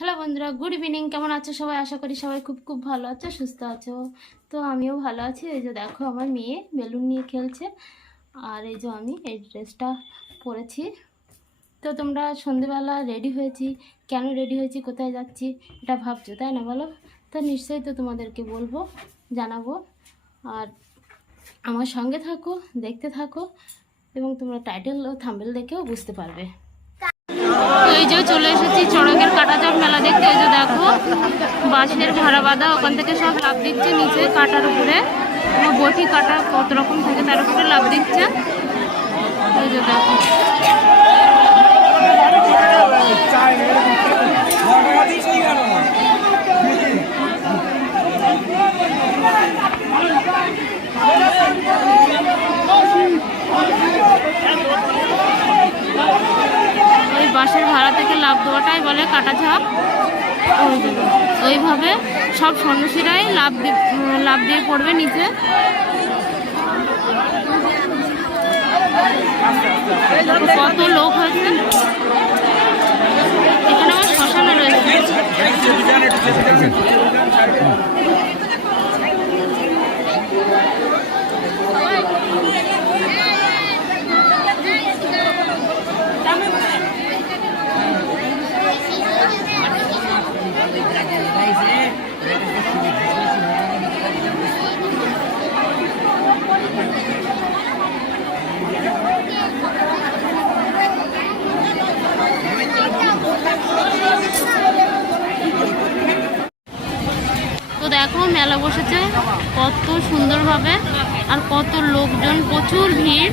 Hello বন্ধুরা good evening কেমন আছো সবাই? আশা করি সবাই খুব খুব ভালো আছো, সুস্থ আছো। তো আমিও ভালো আছি। এই যে দেখো, আমার মেয়ে বেলুন নিয়ে খেলছে। আর এই যে আমি এই ড্রেসটা পরেছি। তো তোমরা সন্ধেবেলা রেডি হয়েছি। কেন রেডি হয়েছি? কোথায় যাচ্ছি? এটা ভাবছ, তাই না বলো? তো নিশ্চয়ই তো তোমাদেরকে বলব, জানাব। আর আমার সঙ্গে থাকো, দেখতে থাকো। এবং তোমরা টাইটেল ও থাম্বেল দেখেও বুঝতে পারবে। তো এই যে চলে এসেছি চড়কের কাটাচাপ মেলা দেখতে। এই যে দেখো, বাঁশের ভাড়া বাঁধা, ওখান থেকে সব লাভ দিচ্ছে নিচে কাটার উপরে। বটি কাটা, কত রকম থাকে তার উপরে লাভ দিচ্ছে। এই যে দেখো। ওই বাসের ভাড়া থেকে লাভ দেওয়াটাই কাটা ঝাপ। ওইভাবে সব সন্ন্যাসীরাই লাভ লাভ দিয়ে পড়বে নিচে। কত লোক হয়েছে? এখানে আমার শ্মশানও রয়েছে তো দেখো মেলা বসেছে। কত সুন্দরভাবে আর কত লোকজন প্রচুর ভিড়।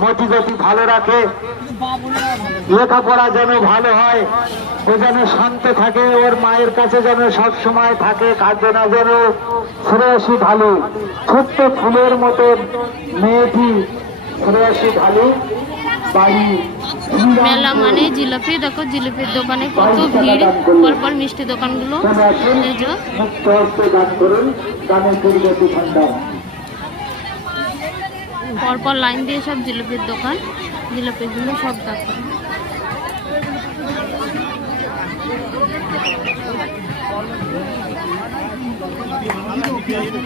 মতি গতি ভালো রাখে লেখাপড়া যেন ভালো হয় ও যেন শান্ত থাকে ওর মায়ের কাছে যেন সব সময় থাকে কাঁদবে না যেন শ্রেয়সী ঢালু ছোট্ট ফুলের মতো মেয়েটি শ্রেয়সী ঢালু বাড়ি মেলা মানে জিলাপি দেখো জিলাপির দোকানে কত ভিড় পরপর মিষ্টি দোকানগুলো পরপর লাইন দিয়ে সব জিলাপির দোকান, জিলাপিগুলো সব দেখো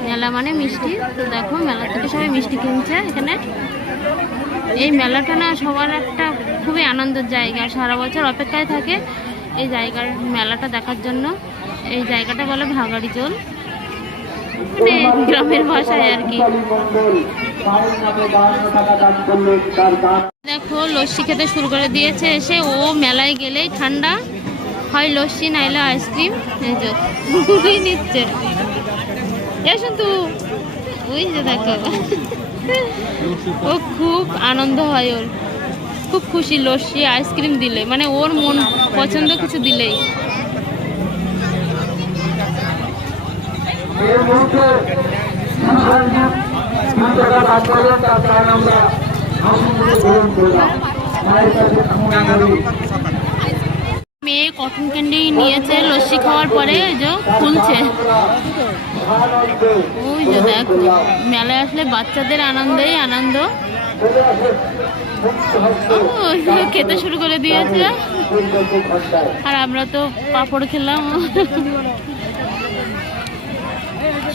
মেলা মানে মিষ্টি। তো দেখো, মেলা থেকে সবাই মিষ্টি কিনছে এখানে। এই মেলাটা না সবার একটা খুবই আনন্দের জায়গা। সারা বছর অপেক্ষায় থাকে এই জায়গার মেলাটা দেখার জন্য। এই জায়গাটা বলে ভাগাড়ি চোল। মানে গ্রামের ভাষায় আর কি। দেখো, লস্যি খেতে শুরু করে দিয়েছে এসে। ও মেলায় গেলেই ঠান্ডা হয় লস্যি, নাইলে আইসক্রিম। নিচ্ছে। শুনতু ওই যে দেখো। ও খুব আনন্দ হয় ওর। খুব খুশি, লস্যি, আইসক্রিম দিলে। মানে ওর মন পছন্দ কিছু দিলেই। এই মুহূর্তে মেয়ে কটন ক্যান্ডি নিয়েছে, লস্যি খাওয়ার পরে যে খুলছে। ওই যে দেখো, মেলায় আসলে বাচ্চাদের আনন্দেই আনন্দ। খেতে শুরু করে দিয়েছে। আর আমরা তো পাপড় খেলাম।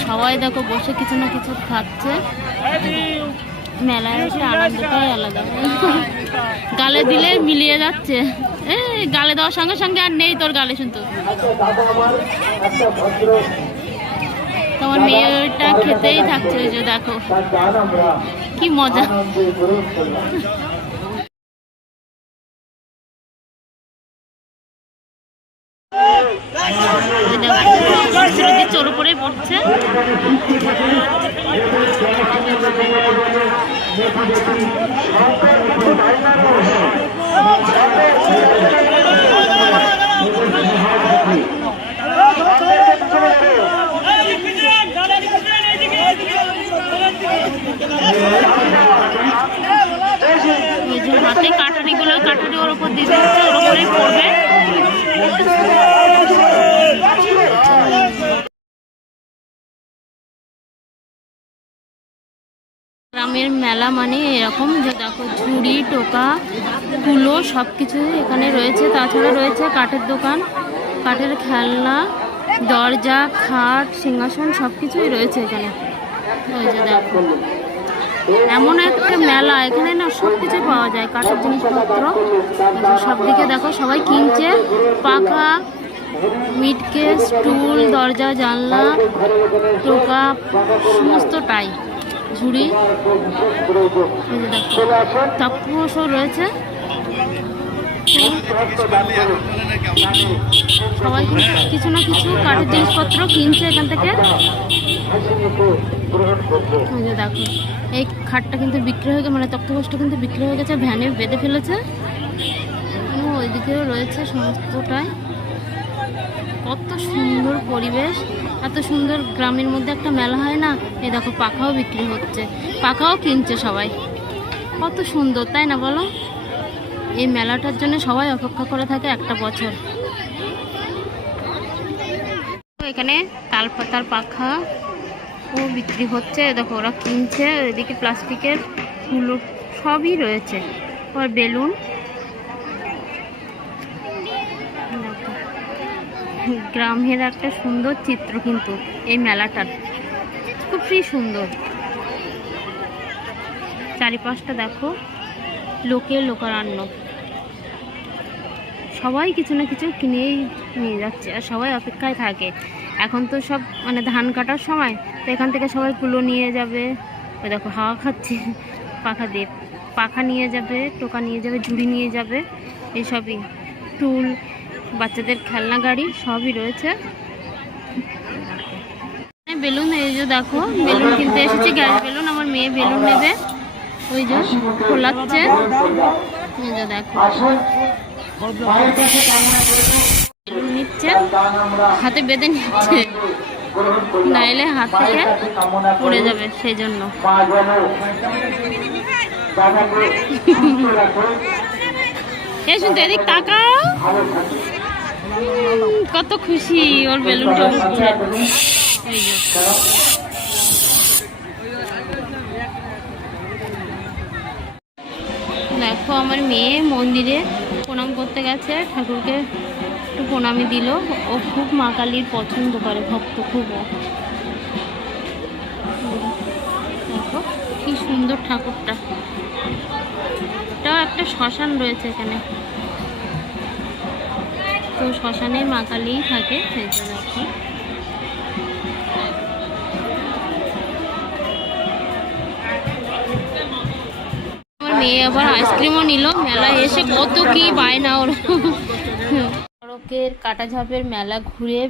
সবাই দেখো বসে কিছু না কিছু খাচ্ছে। মেলায় এসে আনন্দটাই আলাদা। গালে দিলে মিলিয়ে যাচ্ছে। গালে দেওয়ার সঙ্গে সঙ্গে আর নেই তোর গালে শুনতো। তোমার মেয়েটা খেতেই থাকছে ওই যে দেখো। কি মজা। নদীর চোর উপরেই পড়ছে যে কাঠারি ওর উপর পড়বে গ্রামের মেলা মানে এরকম, যে দেখো ঝুড়ি, টোকা কুলো সব কিছু এখানে রয়েছে। তাছাড়া রয়েছে কাঠের দোকান, কাঠের খেলনা, দরজা, খাট, সিংহাসন সব কিছুই রয়েছে এখানে। দেখো। এমন একটা মেলা, এখানে সব কিছু পাওয়া যায়, কাঠের জিনিসপত্র সব দিকে দেখো, সবাই কিনছে। পাখা মিটকেস টুল, দরজা, জানলা, টোকা সমস্ত সমস্তটাই। ঝুড়ি। তাপসও রয়েছে। সবাই কিছু না কিছু কাঠের জিনিসপত্র কিনছে এখান থেকে? দেখো, এই খাটটা কিন্তু বিক্রি হয়ে গেছে মানে তক্তপোষটা কিন্তু বিক্রি হয়ে গেছে, ভ্যানে বেঁধে ফেলেছে। ওইদিকেও রয়েছে সমস্তটাই। কত সুন্দর পরিবেশ, এত সুন্দর গ্রামের মধ্যে একটা মেলা হয় না? এই দেখো, পাখাও বিক্রি হচ্ছে, পাখাও কিনছে সবাই। কত সুন্দর, তাই না বলো? এই মেলাটার জন্য সবাই অপেক্ষা করে থাকে একটা বছর। এখানে তাল পাতার পাখা ও বিক্রি হচ্ছে, দেখো ওরা কিনছে, এদিকে প্লাস্টিকের ফুলো সবই রয়েছে। আর বেলুন। গ্রামের একটা সুন্দর চিত্র কিন্তু এই মেলাটার। খুবই সুন্দর। চারিপাশটা দেখো, লোকে লোকারণ্য। সবাই কিছু না কিছু কিনেই নিয়ে যাচ্ছে আর সবাই অপেক্ষায় থাকে। এখন তো সব মানে ধান কাটার সময় এখান থেকে সবাই কুলো নিয়ে যাবে। ওই দেখো হাওয়া খাচ্ছে। পাখা দিয়ে পাখা নিয়ে যাবে, টোকা নিয়ে যাবে, ঝুড়ি নিয়ে যাবে। এসবই। টুল, বাচ্চাদের খেলনা গাড়ি সবই রয়েছে। বেলুন, এই যে দেখো, বেলুন কিনতে এসেছি। গ্যাস বেলুন, আমার মেয়ে বেলুন নেবে। ওই যে খোলাচ্ছে। দেখো। বেলুন নিচ্ছে। হাতে বেঁধে নিচ্ছে। নাইলে হাত থেকে পড়ে যাবে সেই জন্য। শুনতে এদিক তাকাও। কত খুশি ওর বেলুনটা এই যে। দেখো আমার মেয়ে মন্দিরে প্রণাম করতে গেছে ঠাকুরকে। একটু প্রণামই দিল। ও খুব মা কালীর পছন্দ করে, ভক্ত খুব দেখো কি সুন্দর ঠাকুরটা। এটাও একটা শ্মশান রয়েছে এখানে। তো শ্মশানে মা কালীই থাকে আমার মেয়ে আবার আইসক্রিমও নিল, মেলায় এসে কত কি বায় না ওর। সড়কের কাটাঝাপের মেলা ঘুরে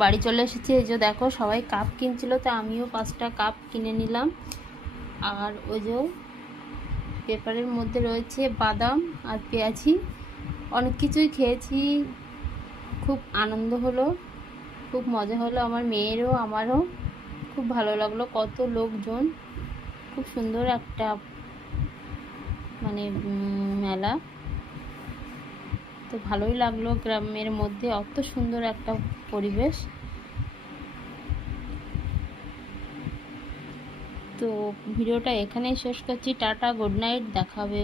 বাড়ি চলে এসেছি। এই যে দেখো, সবাই কাপ কিনছিল, তো আমিও পাঁচটা কাপ কিনে নিলাম। আর ওই যে পেপারের মধ্যে রয়েছে বাদাম আর পেঁয়াজি। অনেক কিছুই খেয়েছি, খুব আনন্দ হলো, খুব মজা হলো। আমার মেয়েরও, আমারও খুব ভালো লাগল, কত লোকজন। খুব সুন্দর একটা মানে মেলা। তো ভালোই লাগল গ্রামের মধ্যে, অত সুন্দর একটা পরিবেশ। তো ভিডিওটা এখানেই শেষ করছি, টাটা গুড নাইট দেখাবে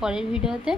পরের ভিডিওতে।